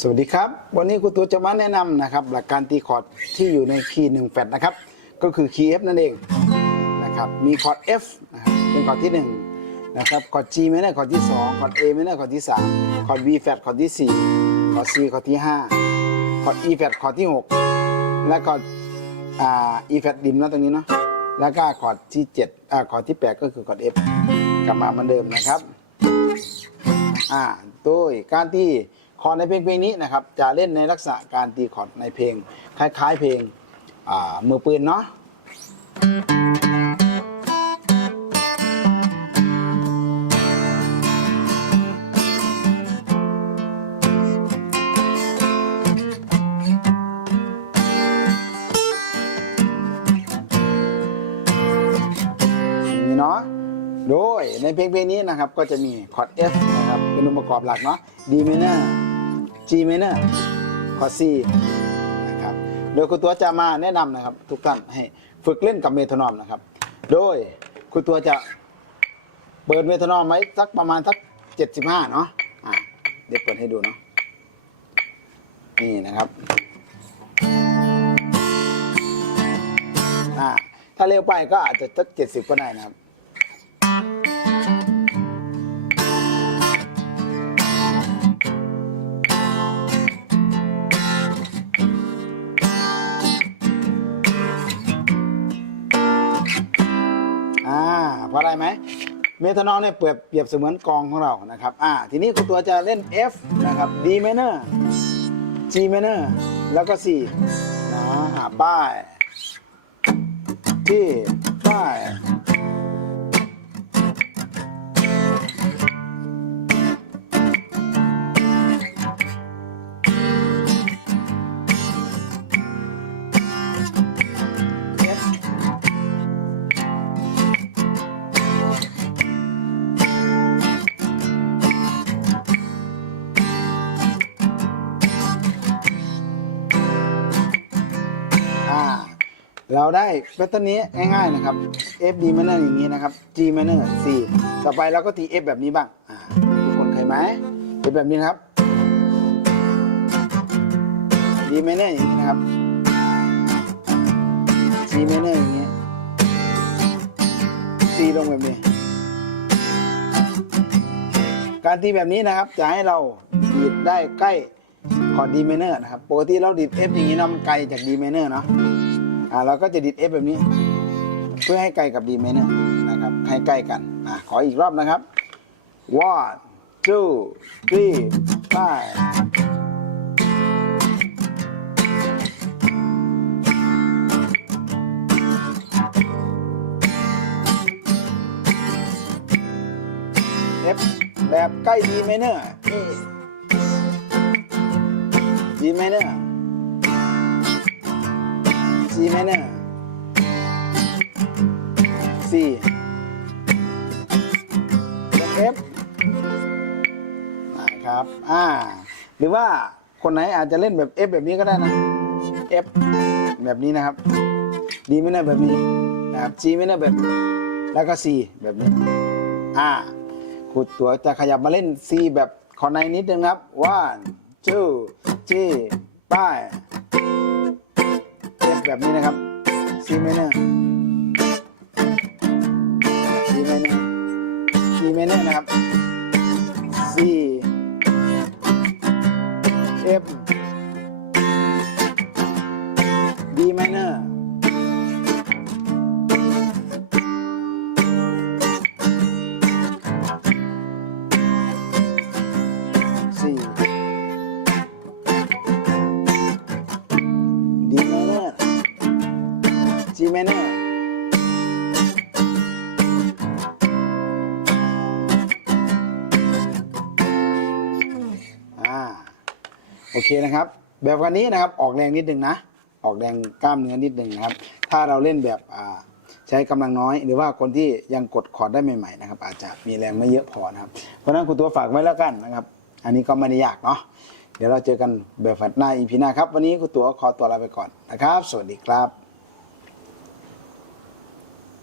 สวัสดีครับ วันนี้ครูตัวจะมาแนะนำนะครับ หลักการตีคอร์ดที่อยู่ในคีย์หนึ่งแฟดนะครับ ก็คือคีย์ F นั่นเองนะครับมีคอร์ด F นะครับเป็นคอร์ดที่1นะครับคอร์ด G minor คอร์ดที่ 2 คอร์ด A minor คอร์ดที่ 3 คอร์ด B flat คอร์ดที่ 4 คอร์ด C คอร์ดที่ 5 คอร์ด E flat คอร์ดที่ 6 และคอร์ดอ่า E flat ดิมนะตรงนี้เนาะแล้วก็คอร์ดที่7อ่าคอร์ดที่ 8 ก็คือคอร์ด F กลับมาเหมือนเดิมนะครับอ่าโดยการที่ คอร์ดในเพลงเพลงนี้นะครับจะเล่นในลักษณะการตีคอร์ดในเพลง คล้าย ๆ เพลงมือปืนเนาะมีเนาะโดยในเพลงเพลงนี้นะครับก็จะมีคอร์ด F นะครับเป็นองค์ประกอบหลักเนาะ D minor G minor คอร์ด C นะครับโดยครูตัวจะมาแนะนำนะครับ ทุกท่านให้ฝึกเล่นกับเมโทรนอมนะครับ โดยครูตัวจะเปิดเมโทรนอมไว้สักประมาณสัก 75 เนาะอะเดี๋ยวเปิดให้ดูเนาะนี่นะครับอ่าถ้าเร็วไปก็อาจจะสัก 70 ก็ได้นะครับ เมทานอลเนี่ยเปรียบเปรียบเสมือนกองของเรานะครับอ่าทีนี้คุณตัวจะเล่น F นะครับ D minor G minor แล้วก็ C นะหาป้ายที่ป้าย เราได้แพทเทิร์นนี้ง่ายๆนะครับ F D minor อย่างนี้นะครับ G minor C ต่อไปเราก็ตี F แบบนี้บ้างทุกคนเคยไหม F แบบนี้นะครับ D minor อย่างนี้นะครับ G minor อย่างนี้ C ลงแบบนี้ การตีแบบนี้นะครับจะให้เราดีดได้ใกล้คอร์ด D minor นะครับ ปกติเราดีด F อย่างนี้เนาะมันไกลจาก D minor เนาะ อ่าเราก็จะดีด F แบบนี้ เพื่อให้ใกล้กับ D minor นะครับ ให้ใกล้กันอ่าขออีกรอบนะครับ one two three five เอฟแบบใกล้ D minor นี่ D minor G minor C ลง F นะครับ อ่า หรือว่าคนไหนอาจจะเล่นแบบ F แบบนี้ก็ได้นะ F แบบนี้นะครับ D minor แบบนี้นะครับ G minor แบบแล้วก็ C แบบนี้ อ่าครูตัวจะขยับมาเล่น C แบบขอในนิดนึงครับ one two three ป้าย F แบบนี้นะครับ C minor C minor C minor นะครับ C F D minor C D minor าโอเคนะครับ แบบวันนี้นะครับออกแรงนิดนึงนะ ออกแรงกล้ามเนื้อนิดนึงนะครับ ถ้าเราเล่นแบบใช้กำลังน้อย หรือว่าคนที่ยังกดคอร์ดได้ใหม่ๆนะครับ อาจจะมีแรงไม่เยอะพอนะครับ เพราะฉะนั้นคุณตัวฝากไว้แล้วกันนะครับ อันนี้ก็ไม่ได้ยากเนาะเดี๋ยวเราเจอกันแบบฝัดหน้าอีพีหน้าครับ วันนี้คุณตัวขอตัวลาไปก่อนนะครับ สวัสดีครับ